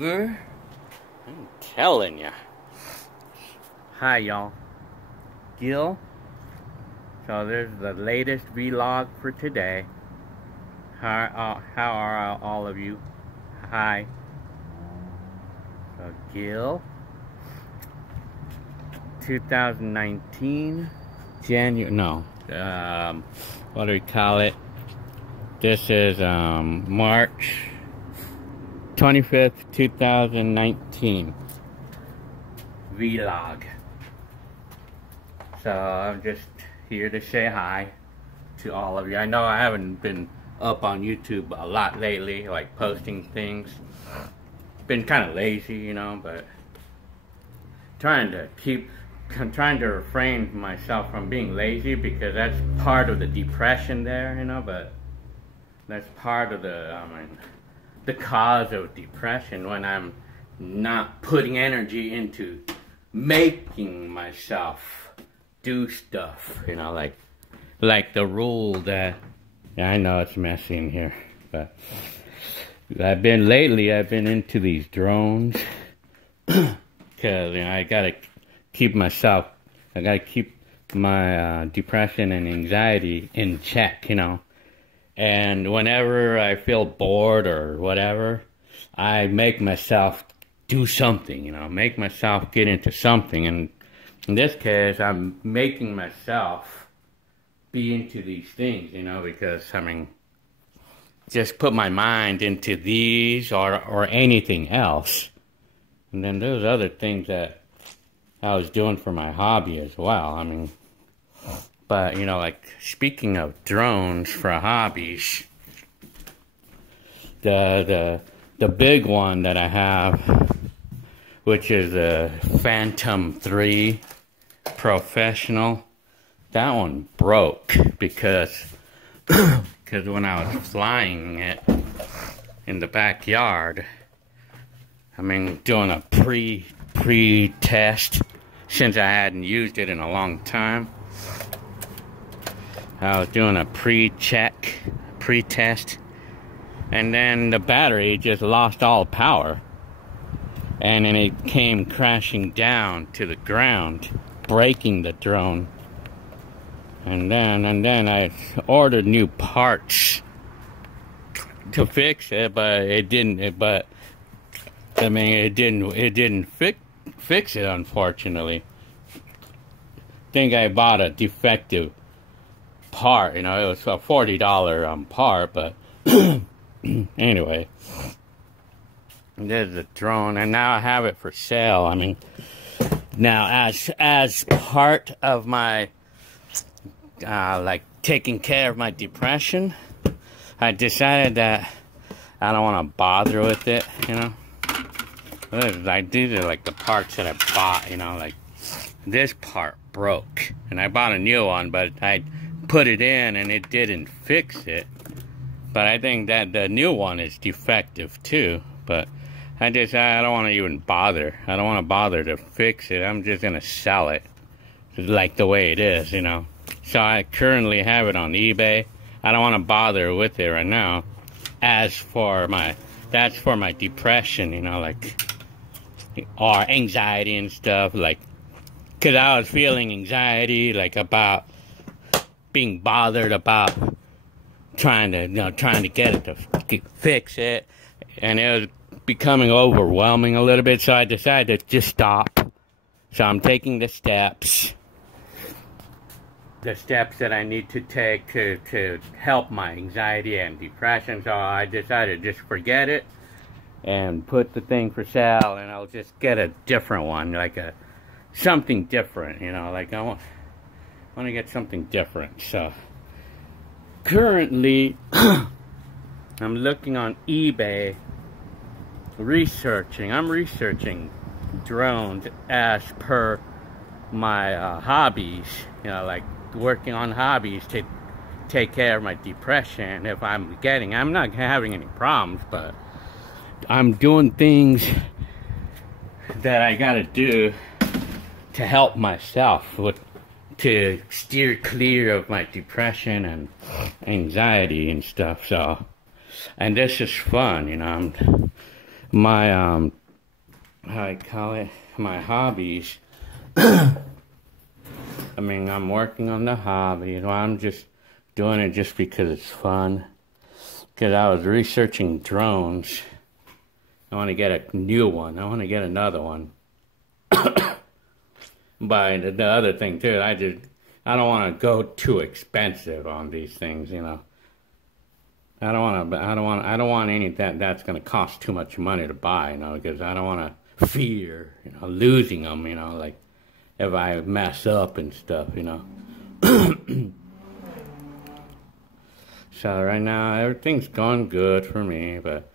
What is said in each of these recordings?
I'm telling ya. Hi y'all, Gil. So there's the latest vlog for today. How are all of you? Hi. So Gil, 2019 January. No, what do we call it? This is March 25th, 2019 vlog. So I'm just here to say hi to all of you. I know I haven't been up on YouTube a lot lately, like posting things. Been kind of lazy, you know, but I'm trying to refrain myself from being lazy, because that's part of the depression there, you know, but that's part of the cause of depression, when I'm not putting energy into making myself do stuff, you know, like the rule that, yeah, I know it's messy in here, but lately I've been into these drones, because, you know, I gotta keep my depression and anxiety in check, you know. And whenever I feel bored or whatever, I make myself do something, you know, make myself get into something. And in this case, I'm making myself be into these things, you know, because, I mean, just put my mind into these or anything else. And then there's other things that I was doing for my hobby as well. I mean, but, you know, like, speaking of drones for hobbies, the big one that I have, which is a Phantom 3 Professional, that one broke because when I was flying it in the backyard, I mean, doing a pre-test, since I hadn't used it in a long time. I was doing a pre-test, and then the battery just lost all power, and then it came crashing down to the ground, breaking the drone. And then I ordered new parts to fix it, but it didn't fix it, unfortunately. I think I bought a defective part, you know. It was a $40 part, but anyway, there's the drone, and now I have it for sale. I mean, now as part of my like taking care of my depression, I decided that I don't want to bother with it, you know. These are like the parts that I bought, you know, like this part broke, and I bought a new one, but I put it in and it didn't fix it. But I think that the new one is defective too, but I don't want to even bother. I don't want to bother to fix it. I'm just gonna sell it like the way it is, you know. So I currently have it on eBay. I don't want to bother with it right now. That's for my depression, you know, like, or anxiety and stuff, like, because I was feeling anxiety, like, about being bothered about trying to get it to fix it, and it was becoming overwhelming a little bit, so I decided to just stop. So I'm taking the steps that I need to take to help my anxiety and depression. So I decided to just forget it and put the thing for sale, and I'll just get a different one, like something different, you know, like I want to get something different. So currently I'm looking on eBay, I'm researching drones as per my hobbies, you know, like working on hobbies to take care of my depression. I'm not having any problems, but I'm doing things that I gotta do to help myself to steer clear of my depression and anxiety and stuff. So, and this is fun, you know. my how I call it, my hobbies. I mean, I'm working on the hobby. Well, I'm just doing it just because it's fun. Because I was researching drones. I want to get a new one. I want to get another one. But the other thing too, I don't want to go too expensive on these things, you know. I don't want anything that's going to cost too much money to buy, you know, because I don't want to fear, you know, losing them, you know, like if I mess up and stuff, you know. So right now everything's going good for me, but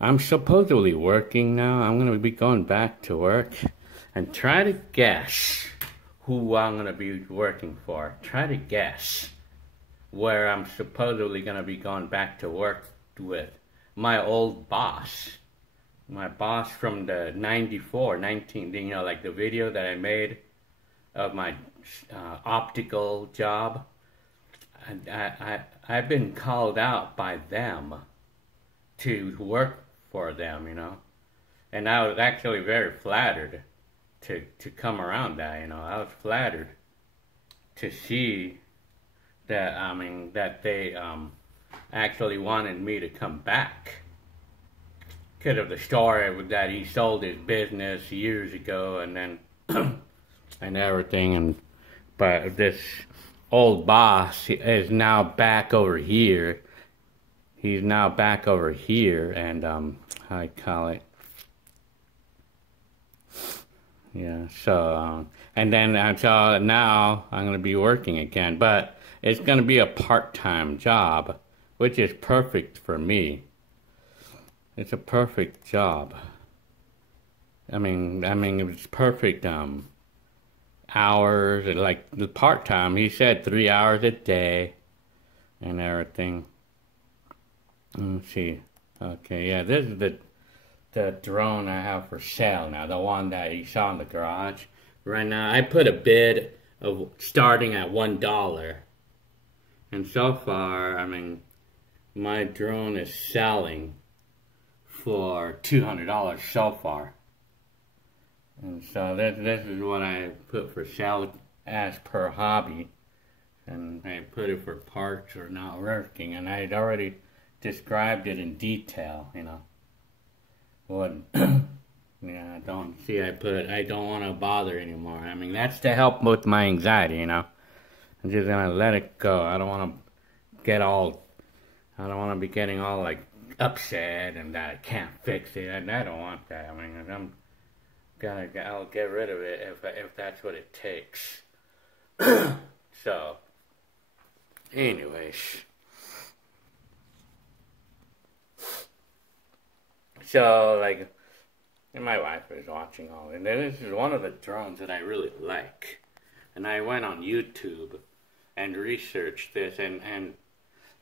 I'm supposedly working now. I'm going to be going back to work and try to guess who I'm going to be working for. Try to guess where I'm supposedly going to be going back to work with my old boss. My boss from the 19, you know, like the video that I made of my optical job. I've been called out by them to work for them, you know. And I was actually very flattered to come around that, you know. I was flattered to see that, I mean, that they actually wanted me to come back. Because of the story that he sold his business years ago and then and everything, and but this old boss is now back over here. He's now back over here, and how I call it, yeah. So and then so now I'm gonna be working again, but it's gonna be a part-time job, which is perfect for me. It's a perfect job. I mean, it's perfect. Hours, like the part-time, he said 3 hours a day and everything. Let's see. Okay, yeah, this is the drone I have for sale now, the one that you saw in the garage. Right now, I put a bid of starting at $1. And so far, I mean, my drone is selling for $200 so far. And so this is what I put for sale as per hobby. And I put it for parts or not working. And I had already described it in detail, you know. What, yeah, I don't want to bother anymore. I mean, that's to help with my anxiety, you know. I'm just going to let it go. I don't want to be getting all like upset and that I can't fix it. And I don't want that. I mean, I'll get rid of it if that's what it takes. So, anyways. So, like, and my wife is watching all, and this is one of the drones that I really like. And I went on YouTube and researched this, and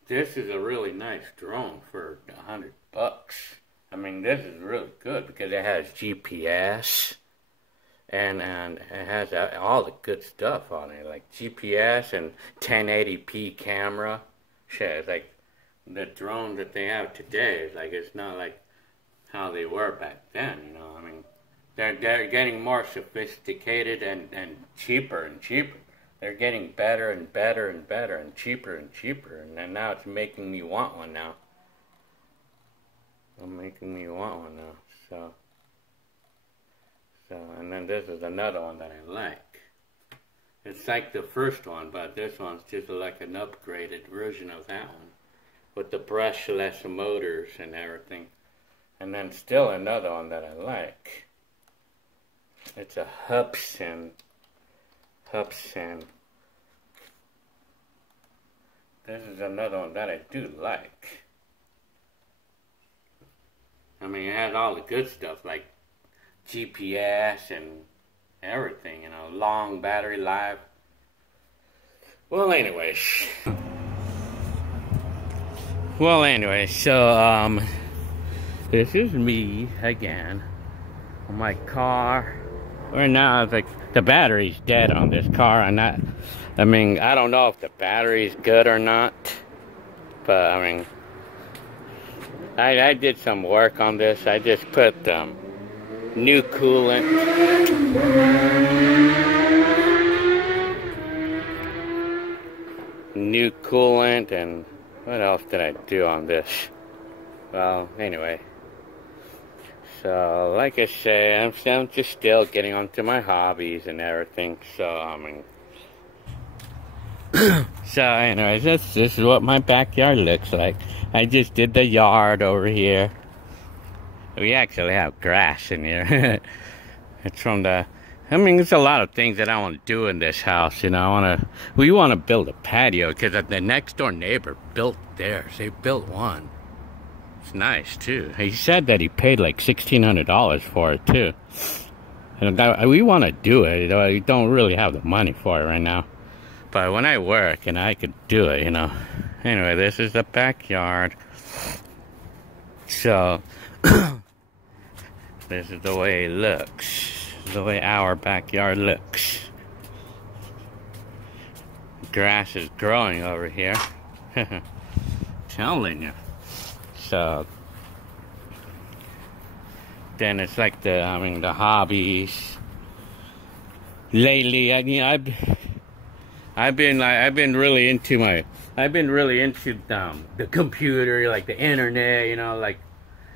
this is a really nice drone for $100. I mean, this is really good because it has GPS and it has all the good stuff on it, like GPS and 1080p camera. Shit, it's like the drone that they have today is like, it's not like how they were back then, you know. I mean, they're getting more sophisticated and cheaper and cheaper. They're getting better and better and better and cheaper, and then now it's making me want one now. Making me want one now, so, and then this is another one that I like. It's like the first one, but this one's just like an upgraded version of that one, with the brushless motors and everything. And then still another one that I like. It's a Hobbies. This is another one that I do like. I mean, it has all the good stuff, like GPS and everything, you know, long battery life. Well, anyways. So, this is me again on my car. Right now, it's like the battery's dead on this car. I mean, I don't know if the battery's good or not, but I mean, I did some work on this. I just put new coolant. New coolant, and what else did I do on this? Well, anyway. So, like I say, I'm just still getting onto my hobbies and everything. So, I mean, so anyways, this is what my backyard looks like. I just did the yard over here. We actually have grass in here. It's from the, I mean, there's a lot of things that I want to do in this house, you know. We want to build a patio, because the next door neighbor built theirs. They built one. It's nice, too. He said that he paid like $1,600 for it, too. And we want to do it, you know. We don't really have the money for it right now. But when I work, and I could do it, you know. Anyway, this is the backyard. So, this is the way it looks. The way our backyard looks. Grass is growing over here. Telling you. So, then it's like the hobbies. Lately, I've been really into the computer, like the internet, you know, like,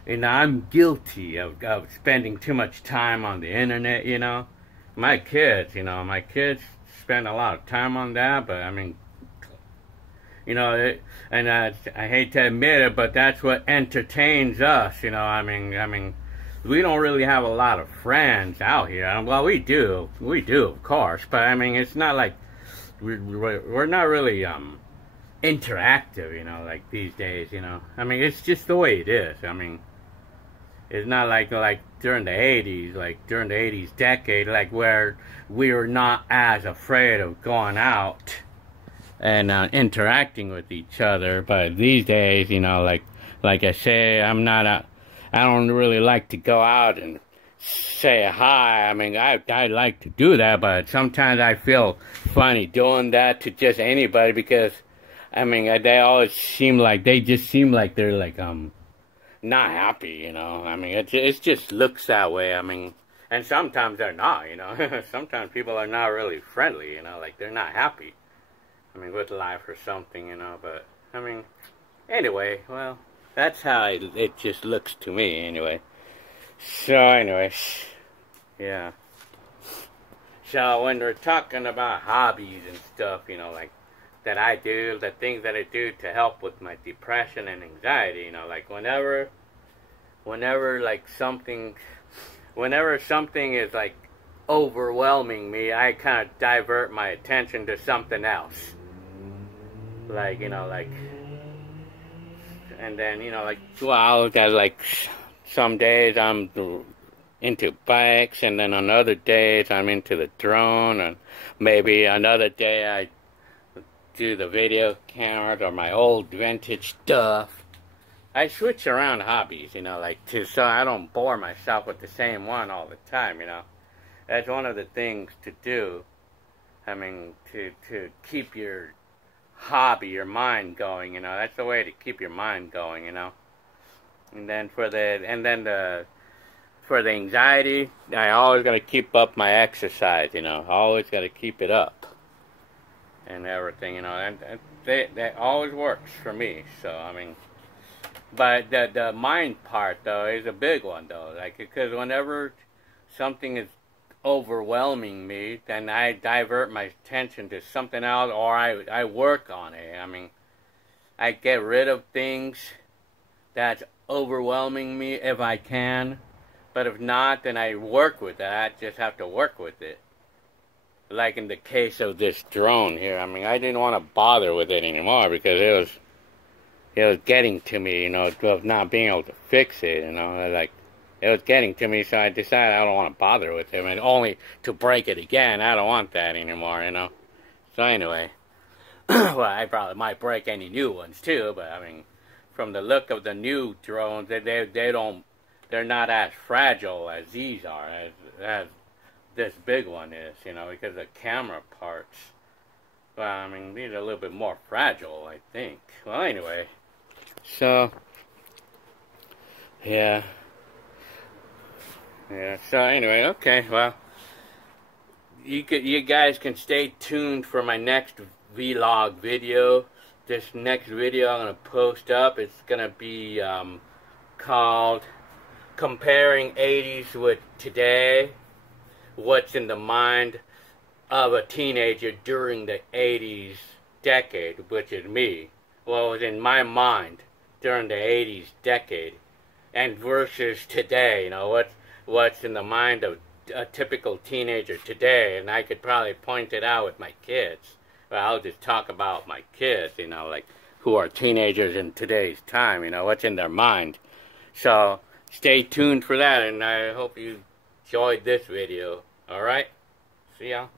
and I'm guilty of spending too much time on the internet, you know. My kids spend a lot of time on that, but I mean, you know, I hate to admit it, but that's what entertains us, you know. I mean, we don't really have a lot of friends out here. Well, we do, of course, but I mean, it's not like we're not really interactive, you know, like these days, you know. I mean, it's just the way it is. I mean, it's not like during the 80s, like during the 80s decade, like where we were not as afraid of going out and interacting with each other. But these days, you know, like I say, I don't really like to go out and say hi. I mean, I like to do that, but sometimes I feel funny doing that to just anybody, because I mean, they just seem like they're like not happy, you know. I mean, it just looks that way. I mean, and sometimes they're not, you know. Sometimes people are not really friendly, you know, like they're not happy, I mean, with life or something, you know. But I mean, anyway, well, that's how it just looks to me, anyway. So, anyways, yeah. So when we're talking about hobbies and stuff, you know, like that I do, the things that I do to help with my depression and anxiety, you know, like whenever something is like overwhelming me, I kind of divert my attention to something else. Like, you know, like, and then, you know, like, well, like some days I'm into bikes, and then on other days I'm into the drone, and maybe another day I do the video cameras or my old vintage stuff. I switch around hobbies, you know, like so I don't bore myself with the same one all the time, you know. That's one of the things to do. I mean, to keep your hobby, your mind going, you know. That's the way to keep your mind going, you know. And then for the anxiety, I always got to keep up my exercise, you know. Always got to keep it up and everything, you know. And that always works for me. So I mean, but the mind part though is a big one though. Like, because whenever something is overwhelming me, then I divert my attention to something else, or I work on it. I mean, I get rid of things that's overwhelming me if I can. But if not, then I work with that. I just have to work with it. Like in the case of this drone here, I mean, I didn't want to bother with it anymore because it was getting to me, you know, of not being able to fix it, you know, like, it was getting to me, so I decided I don't want to bother with it, and only to break it again. I don't want that anymore, you know. So anyway, well, I probably might break any new ones too, but I mean, from the look of the new drones, they're not as fragile as these are, as this big one is, you know, because the camera parts. Well, I mean, these are a little bit more fragile, I think. Well, anyway, so Yeah. Yeah. So anyway, okay. Well, you guys can stay tuned for my next vlog video. This next video I'm gonna post up. It's gonna be called "Comparing '80s with Today." What's in the mind of a teenager during the '80s decade, which is me. What was in my mind during the '80s decade, and versus today. You know, what's in the mind of a typical teenager today, and I could probably point it out with my kids. But I'll just talk about my kids, you know, like who are teenagers in today's time, you know, what's in their mind. So stay tuned for that, and I hope you enjoyed this video. Alright? See y'all.